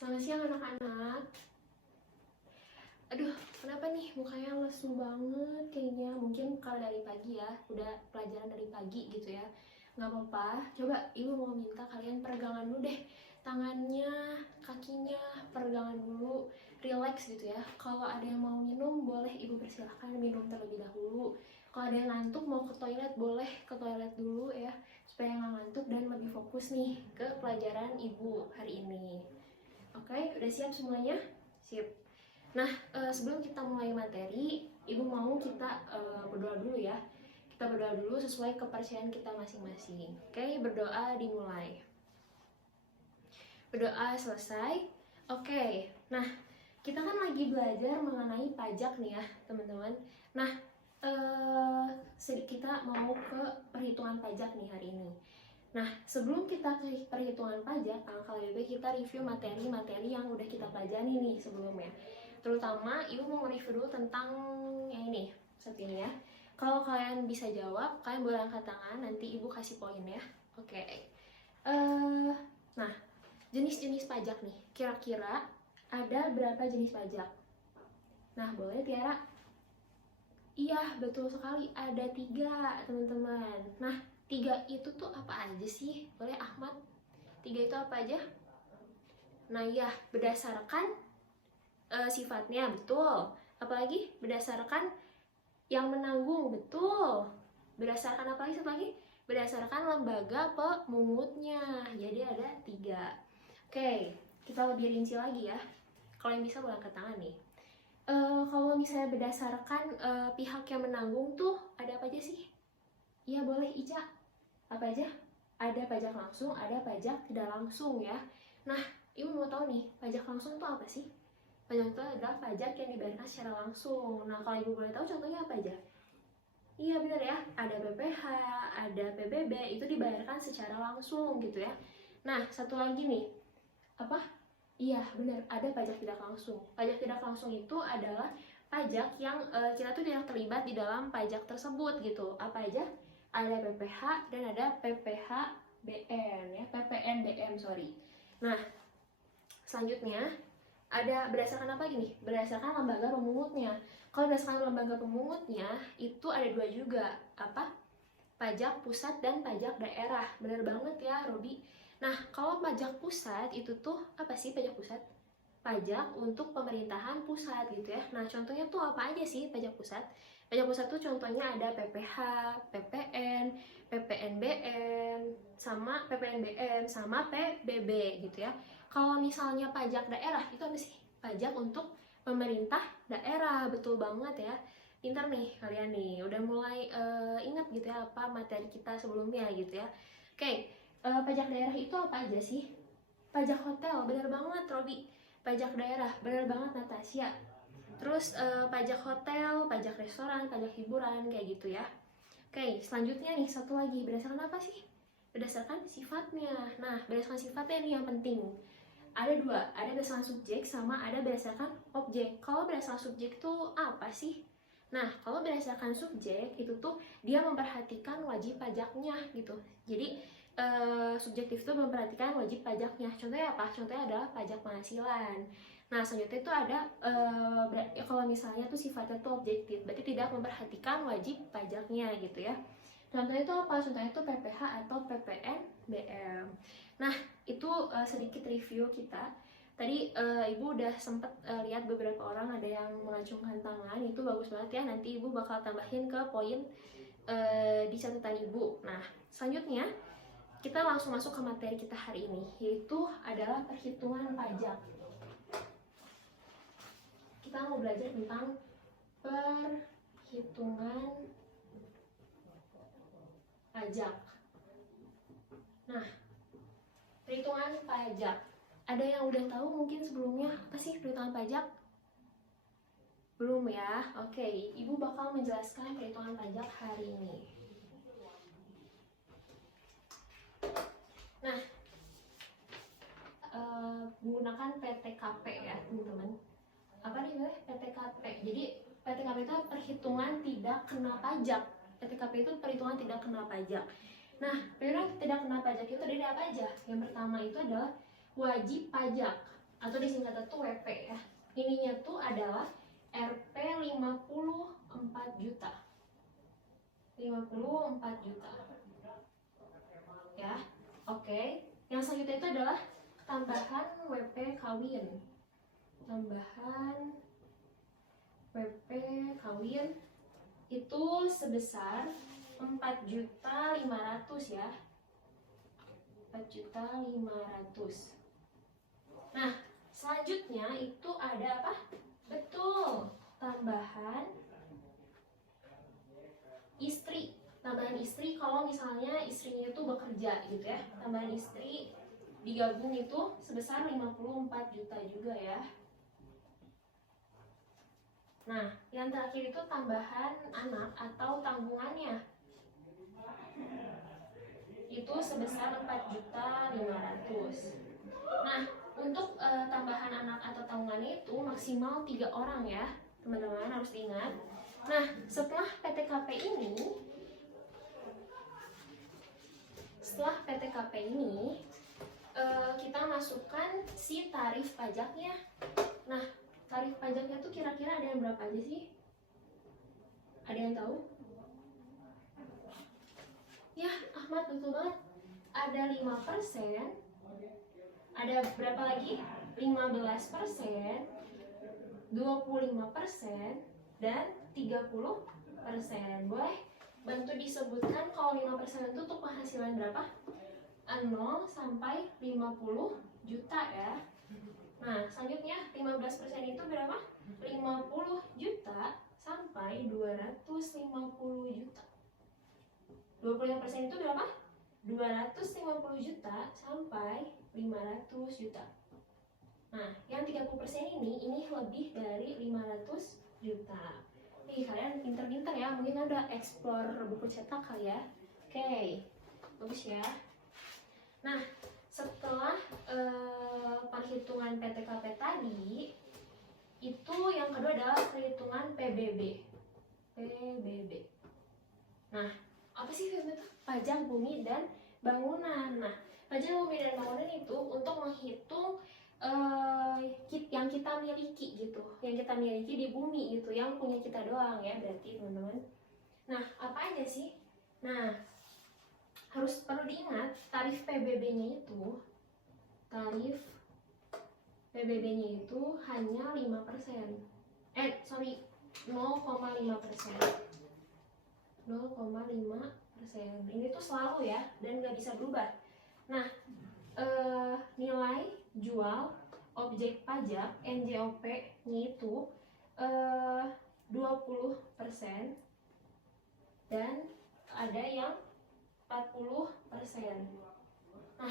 Selamat siang anak-anak. Aduh, kenapa nih mukanya lesu banget kayaknya? Mungkin kalau dari pagi ya, udah pelajaran dari pagi gitu ya. Nggak apa-apa, coba ibu mau minta kalian peregangan dulu deh. Tangannya, kakinya, peregangan dulu, relax gitu ya. Kalau ada yang mau minum, boleh ibu persilahkan minum terlebih dahulu. Kalau ada yang ngantuk mau ke toilet, boleh ke toilet dulu ya. Supaya nggak ngantuk dan lebih fokus nih ke pelajaran ibu hari ini. Oke, udah siap semuanya? Sip. Nah, sebelum kita mulai materi, ibu mau kita berdoa dulu ya. Kita berdoa dulu sesuai kepercayaan kita masing-masing. Oke, berdoa dimulai. Berdoa selesai. Oke, nah kita kan lagi belajar mengenai pajak nih ya, teman-teman. Nah, kita mau ke perhitungan pajak nih hari ini. Nah, sebelum kita ke perhitungan pajak, alangkah lebih baik kita review materi-materi yang udah kita pelajari nih sebelumnya. Terutama, ibu mau review dulu tentang yang ini, seperti ini ya. Kalau kalian bisa jawab, kalian boleh angkat tangan, nanti ibu kasih poin ya. Oke. Nah, jenis-jenis pajak nih, kira-kira ada berapa jenis pajak? Nah, boleh Tiara? Iya, betul sekali, ada 3 teman-teman. Nah, 3 itu tuh apa aja sih? Boleh Ahmad? 3 itu apa aja? Nah ya, berdasarkan sifatnya, betul. Apalagi berdasarkan yang menanggung, betul. Berdasarkan apa lagi? Satu lagi? Berdasarkan lembaga pemungutnya. Jadi ada 3. Oke, kita lebih rinci lagi ya. Kalau yang bisa boleh angkat tangan nih. Kalau misalnya berdasarkan pihak yang menanggung tuh ada apa aja sih? Iya boleh Ica. Apa aja? Ada pajak langsung, ada pajak tidak langsung ya. Nah, ibu mau tahu nih, pajak langsung itu apa sih? Pajak itu adalah pajak yang dibayarkan secara langsung. Nah, kalau ibu boleh tahu contohnya apa aja? Iya benar ya, ada PPh, ada PBB, itu dibayarkan secara langsung gitu ya. Nah, satu lagi nih, apa? Iya benar, ada pajak tidak langsung. Pajak tidak langsung itu adalah pajak yang kita tuh tidak terlibat di dalam pajak tersebut gitu. Apa aja? Ada PPh dan ada PPhBN ya, PPNBM sorry. Nah, selanjutnya ada berdasarkan apa gini? Berdasarkan lembaga pemungutnya. Kalau berdasarkan lembaga pemungutnya itu ada 2 juga. Apa? Pajak pusat dan pajak daerah. Bener banget ya, Robi. Nah, kalau pajak pusat itu tuh apa sih pajak pusat? Pajak untuk pemerintahan pusat gitu ya. Nah, contohnya tuh apa aja sih pajak pusat? Pajak pusat tuh contohnya ada PPh, PPN, PPNBM, sama PPNBM, sama PBB gitu ya. Kalau misalnya pajak daerah itu apa sih? Pajak untuk pemerintah daerah, betul banget ya. Pintar nih kalian nih, udah mulai ingat gitu ya apa materi kita sebelumnya gitu ya. Oke, pajak daerah itu apa aja sih? Pajak hotel, bener banget Robi. Pajak daerah, bener banget Natasha. Terus pajak hotel, pajak restoran, pajak hiburan, kayak gitu ya. Oke, selanjutnya nih satu lagi, berdasarkan apa sih? Berdasarkan sifatnya. Nah, berdasarkan sifatnya nih yang penting. Ada 2, ada berdasarkan subjek sama ada berdasarkan objek. Kalau berdasarkan subjek itu apa sih? Nah, kalau berdasarkan subjek itu tuh dia memperhatikan wajib pajaknya gitu. Jadi subjektif itu memperhatikan wajib pajaknya. Contohnya apa? Contohnya adalah pajak penghasilan. Nah, selanjutnya itu ada ya kalau misalnya tuh sifatnya tuh objektif, berarti tidak memperhatikan wajib pajaknya gitu ya. Contohnya itu apa? Contohnya itu PPh atau PPNBM. Nah, itu sedikit review kita. Tadi ibu udah sempet lihat beberapa orang ada yang mengacungkan tangan, itu bagus banget ya. Nanti ibu bakal tambahin ke poin di catatan ibu. Nah, selanjutnya kita langsung masuk ke materi kita hari ini, yaitu adalah perhitungan pajak. Kita mau belajar tentang perhitungan pajak. Nah, perhitungan pajak. Ada yang udah tahu mungkin sebelumnya apa sih perhitungan pajak? Belum ya? Oke, ibu bakal menjelaskan perhitungan pajak hari ini. Nah, menggunakan PTKP ya teman-teman. Apa nih PTKP? Jadi PTKP itu perhitungan tidak kena pajak. PTKP itu perhitungan tidak kena pajak. Nah, perhitungan tidak kena pajak itu dari apa aja? Yang pertama itu adalah wajib pajak. atau disingkat itu WP ya. Ininya tuh adalah Rp 54 juta. 54 juta. Ya. Oke. Yang selanjutnya itu adalah tambahan WP kawin. Tambahan WP kawin itu sebesar 4.500.000 ya. 4.500.000. Nah, selanjutnya itu ada apa? Betul, tambahan istri. Tambahan istri kalau misalnya istrinya itu bekerja gitu ya. Tambahan istri digabung itu sebesar 54 juta juga ya. Nah, yang terakhir itu tambahan anak atau tanggungannya. Itu sebesar 4.500.000. Nah, untuk tambahan anak atau tanggungannya itu maksimal 3 orang ya, teman-teman harus diingat. Nah, setelah PTKP ini, kita masukkan si tarif pajaknya. Nah, tarif pajaknya tuh kira-kira ada yang berapa aja sih? Ada yang tahu? Ya, Ahmad betul banget. Ada 5%. Ada berapa lagi? 15%, 25%, dan 30%. Boleh bantu disebutkan kalau 5% itu untuk penghasilan berapa? 0 sampai 50 juta ya. Nah, selanjutnya 15% itu berapa? 50 juta sampai 250 juta. 25% itu berapa? 250 juta sampai 500 juta. Nah, yang 30% ini lebih dari 500 juta. Nih, kalian pinter-pinter ya, mungkin udah explore buku cetak kali ya. Oke, bagus ya. Nah, setelah perhitungan PTKP tadi, itu yang kedua adalah perhitungan PBB. PBB. Nah, apa sih PBB itu? Pajak bumi dan bangunan. Nah, pajak bumi dan bangunan itu untuk menghitung yang kita miliki gitu, yang kita miliki di bumi gitu, yang punya kita doang ya berarti teman-teman. Nah, apa aja sih? Nah, harus perlu diingat tarif PBB-nya itu, tarif PBB-nya itu hanya 5%. 0,5%. 0,5%. Ini tuh selalu ya dan nggak bisa berubah. Nah, nilai jual objek pajak NJOP-nya itu 20% dan ada yang 40%. Nah,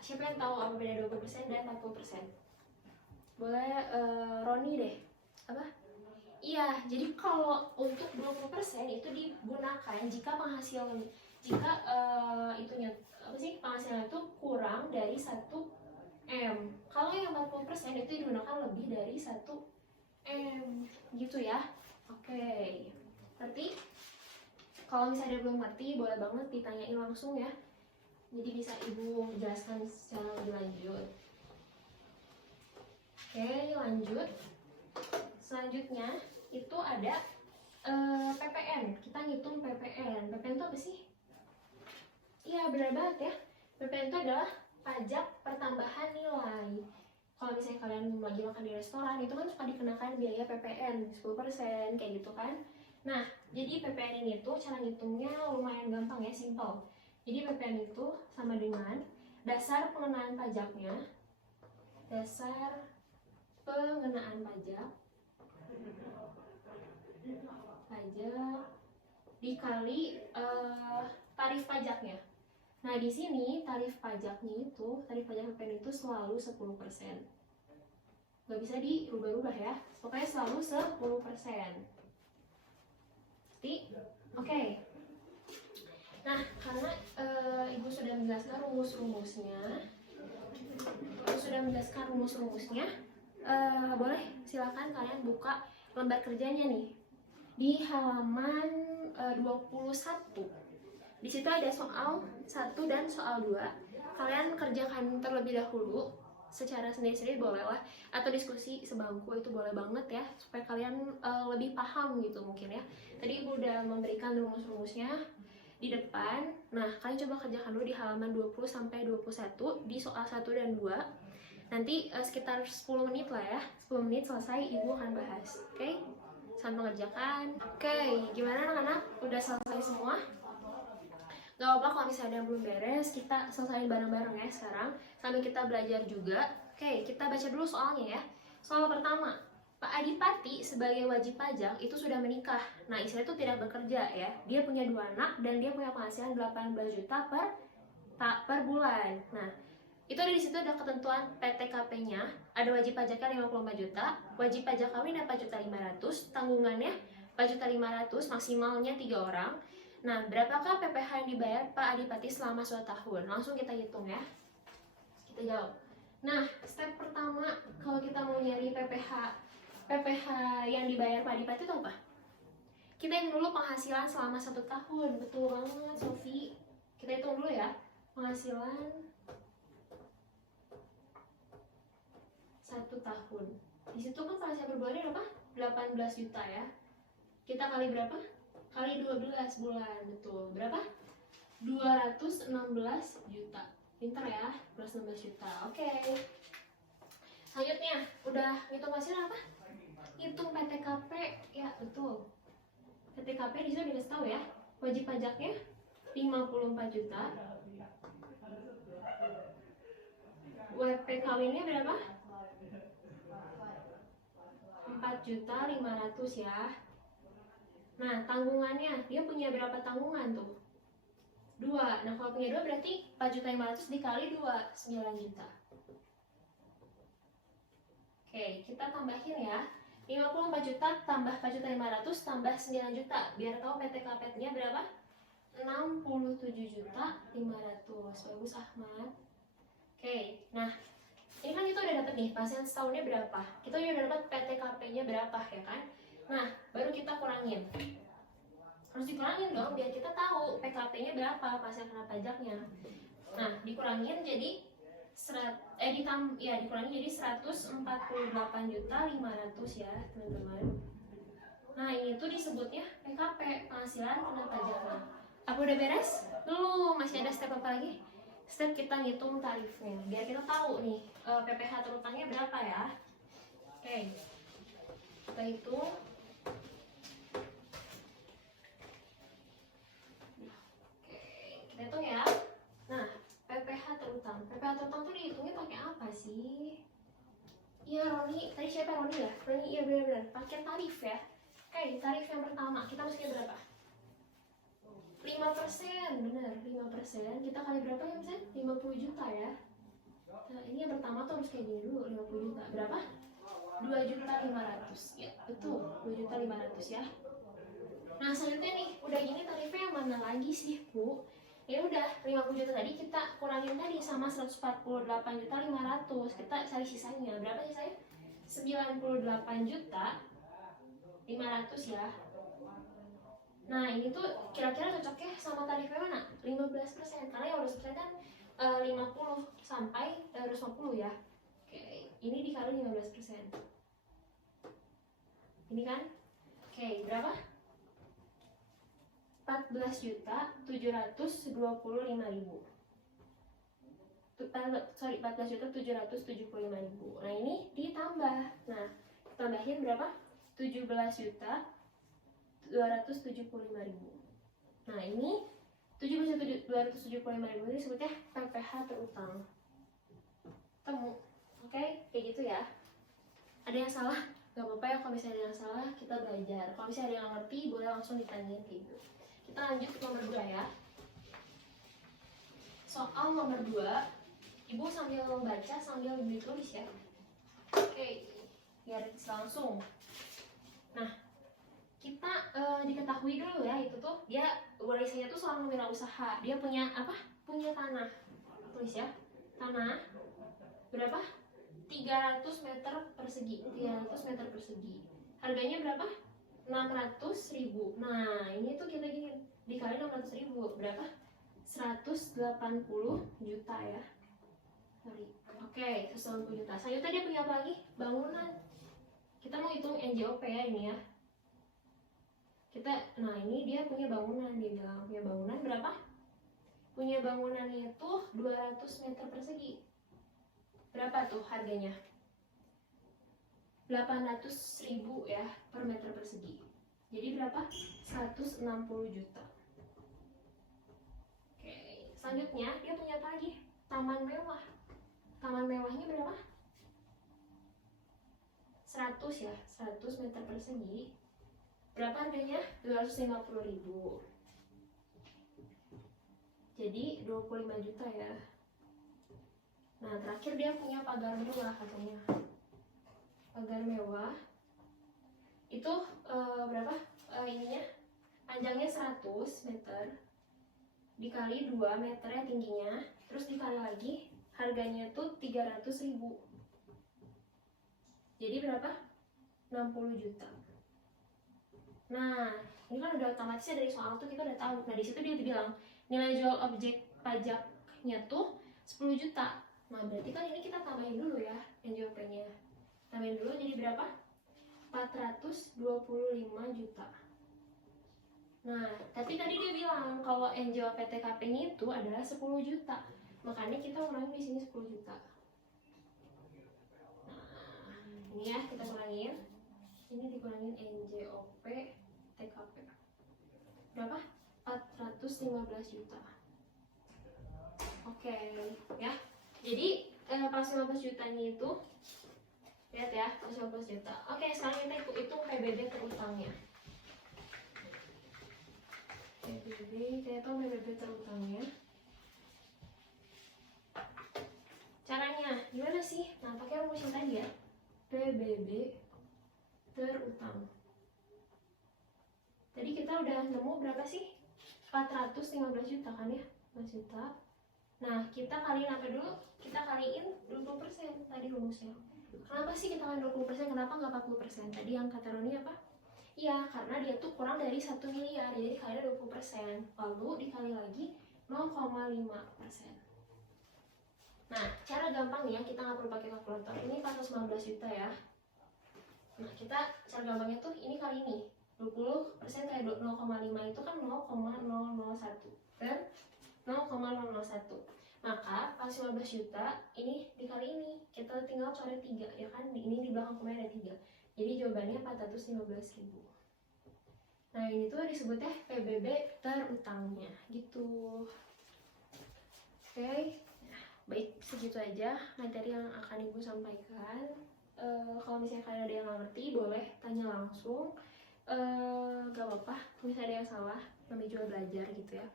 siapa yang tahu apa beda 20% dan 40%? Boleh Roni deh. Apa? Iya, jadi kalau untuk 20% itu digunakan jika penghasilan penghasilan itu kurang dari 1M. Kalau yang 40% itu digunakan lebih dari 1M gitu ya. Oke. Berarti kalau misalnya belum ngerti boleh banget ditanyain langsung ya. Jadi bisa Ibu jelaskan secara lebih lanjut. Oke, lanjut. Selanjutnya itu ada PPN. Kita ngitung PPN. PPN itu apa sih? Iya, benar banget ya. PPN itu adalah pajak pertambahan nilai. Kalau misalnya kalian lagi makan di restoran, itu kan suka dikenakan biaya PPN 10% kayak gitu kan. Nah, jadi PPN ini tuh cara ngitungnya lumayan gampang ya, simple. Jadi PPN itu sama dengan dasar pengenaan pajaknya. Dasar pengenaan pajak dikali tarif pajaknya. Nah, di sini tarif pajak PPN itu selalu 10%. Gak bisa dirubah-rubah ya. Pokoknya selalu 10%. Oke. Nah, karena Ibu sudah menjelaskan rumus-rumusnya, boleh silakan kalian buka lembar kerjanya nih di halaman 21. Di situ ada soal 1 dan soal 2. Kalian kerjakan terlebih dahulu secara sendiri-sendiri boleh lah, atau diskusi sebangku itu boleh banget ya, supaya kalian lebih paham gitu mungkin ya. Tadi ibu udah memberikan rumus-rumusnya di depan. Nah, kalian coba kerjakan dulu di halaman 20 sampai 21 di soal 1 dan 2. Nanti sekitar 10 menit lah ya, 10 menit selesai ibu akan bahas. Oke? Selamat mengerjakan. Oke, gimana anak-anak? Udah selesai semua? Gak apa-apa kalau misalnya ada yang belum beres, kita selesaiin bareng-bareng ya sekarang, sambil kita belajar juga. Oke, kita baca dulu soalnya ya. Soal pertama, Pak Adipati sebagai wajib pajak itu sudah menikah. Nah, istrinya itu tidak bekerja ya. Dia punya 2 anak dan dia punya penghasilan 18 juta per bulan. Nah, itu di situ ada ketentuan PTKP-nya, ada wajib pajaknya 54 juta, wajib pajak kawin 4.500.000, tanggungannya 4.500.000, maksimalnya 3 orang. Nah, berapakah PPh yang dibayar Pak Adipati selama 2 tahun? Langsung kita hitung ya. Kita jawab. Nah, step pertama kalau kita mau nyari PPh yang dibayar Pak Adipati itu apa? Kita hitung dulu penghasilan selama 1 tahun. Betul banget, Sofi. Kita hitung dulu ya. Penghasilan 1 tahun. Di situ kan penghasilan per bulannya berapa? 18 juta ya. Kita kali berapa? Kali 12 bulan, betul. Berapa? 216 juta. Pintar ya, 216 juta. Oke. Selanjutnya, udah hitung hasilnya apa? Hitung PTKP, ya betul. PTKP di sini dikasih tahu ya. Wajib pajaknya 54 juta. WP kawinnya berapa? 4.500.000 ya. Nah, tanggungannya, dia punya berapa tanggungan tuh? 2. Nah, kalau punya 2 berarti 4.500.000 dikali 2, 9 juta. Oke, kita tambahin ya. 54 juta tambah 4.500.000 tambah 9 juta. Biar tahu PTKP-nya berapa? 67.500.000. Bagus, Ahmad. Oke, nah ini kan kita udah dapet nih pasien setahunnya berapa. Kita udah dapet PTKP-nya berapa ya kan. Nah, baru kita kurangin. Harus dikurangin dong biar kita tahu PKP-nya berapa pas yang kena pajaknya. Nah, dikurangin jadi dikurangin jadi 148.500.000 ya, teman-teman. Nah, ini tuh disebutnya PKP, penghasilan kena pajaknya. Apa udah beres? Belum, masih ada step apa lagi? Step kita ngitung tarifnya biar kita tahu nih PPh terutangnya berapa ya. Oke, kita hitung. Kita hitung ya. Nah, PPh terutang tuh dihitungnya pakai apa sih? Iya, Roni, tadi siapa Roni ya? Roni, iya benar-benar pakai tarif ya. Oke, tarif yang pertama kita mesti berapa? 5%, benar, 5%. Kita kali berapa ya, misalnya? 50 juta ya. Nah, ini yang pertama tuh harus kayak gini dulu, 50 juta. Berapa? 2.500.000. Ya, betul, 2.500.000 ya. Nah, selanjutnya nih, udah gini tarifnya yang mana lagi sih, Bu? Ya udah, 50 juta tadi kita kurangin tadi sama 148.500.000. Kita cari sisanya. Berapa sisanya? 98.500.000 ya. Nah, ini tuh kira-kira cocoknya sama tarifnya mana? 15%. Karena yang udah selesai kan 50 sampai 150 ya. Oke, ini dikali 15%. Ini kan? Oke, berapa? 14.725.000. 14.775.000. Nah, ini ditambah. Nah, tambahin berapa? 17.275.000. Nah, ini 17.275.000 ini disebutnya PPh terutang. Temu. Oke, kayak gitu ya. Ada yang salah? Gak apa-apa ya, kalau misalnya ada yang salah kita belajar. Kalau misalnya ada yang ngerti boleh langsung ditanyain kayak gitu. Kita lanjut ke nomor 2 ya. Soal nomor 2, Ibu sambil baca sambil ditulis ya. Oke, biar langsung. Nah, kita diketahui dulu ya, itu tuh dia warisannya tuh seorang wirausaha. Dia punya apa? Punya tanah. Tulis ya. Tanah berapa? 300 meter persegi. 300 meter persegi. Harganya berapa? 600.000. Nah, ini tuh kita gini dikali 600.000 berapa? 180 juta ya. Sorry. Oke, 180 juta. Selanjutnya dia punya apa lagi? Bangunan. Kita mau hitung NJOP ya ini ya. Nah ini dia punya bangunan, dia bilang punya bangunan berapa? Punya bangunan itu 200 meter persegi. Berapa tuh harganya? 800.000 ya per meter persegi. Jadi berapa? 160 juta. Oke, selanjutnya dia punya apa lagi? Taman mewah. Taman mewahnya berapa? 100 ya, 100 meter persegi. Berapa harganya? 250.000. Jadi 25 juta ya. Nah, terakhir dia punya pagar mewah katanya. Pagar mewah itu berapa? Ininya panjangnya 100 meter dikali 2 meternya tingginya, terus dikali lagi harganya tuh 300.000. Jadi berapa? 60 juta. Nah, ini kan udah otomatis ya dari soal tuh kita udah tahu. Nah, di situ dia bilang nilai jual objek pajaknya tuh 10 juta. Nah, berarti kan ini kita tambahin dulu ya NJOP-nya. Tambahin dulu jadi berapa? 425 juta. Nah, tapi tadi dia bilang kalau NJOP TKP-nya itu adalah 10 juta. Makanya kita ngurangin di sini 10 juta. Nah, ini ya kita kurangin. Ini dikurangin NJOP TKP. Berapa? 415 juta. Oke, ya. Jadi pas 15 jutanya itu lihat ya, pas 15 juta. Oke, sekarang kita hitung PBB terutangnya. PBB, kita tahu PBB terutangnya. Caranya gimana sih? Nah, pakai rumus yang tadi ya. PBB terutang. Tadi kita udah nemu berapa sih? 415 juta kan ya? 4 juta. Nah, kita kaliin apa dulu? Kita kaliin 20% tadi rumusnya. Kenapa sih kita kaliin 20%? Kenapa nggak 40%? Tadi yang kata Roni apa? Iya, karena dia tuh kurang dari 1 miliar, jadi kalinya 20%. Lalu dikali lagi 0,5%. Nah, cara gampangnya kita nggak perlu pakai kalkulator. Ini 415 juta ya. Nah, kita cara gampangnya tuh ini kali ini. 20% kali 0,5 itu kan 0,001 per 0,001. Maka pas 15 juta ini dikali ini, kita tinggal coret 3 ya kan, ini di belakang komanya ada 3. Jadi jawabannya 415.000. Nah, ini tuh disebutnya PBB terutangnya gitu. Oke. Nah, baik, segitu aja materi yang akan Ibu sampaikan. Kalau misalnya kalian ada yang nggak ngerti, boleh tanya langsung. Gak apa-apa, misalnya ada yang salah, namanya juga belajar gitu ya.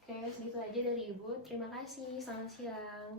Oke, segitu aja dari Ibu. Terima kasih, selamat siang.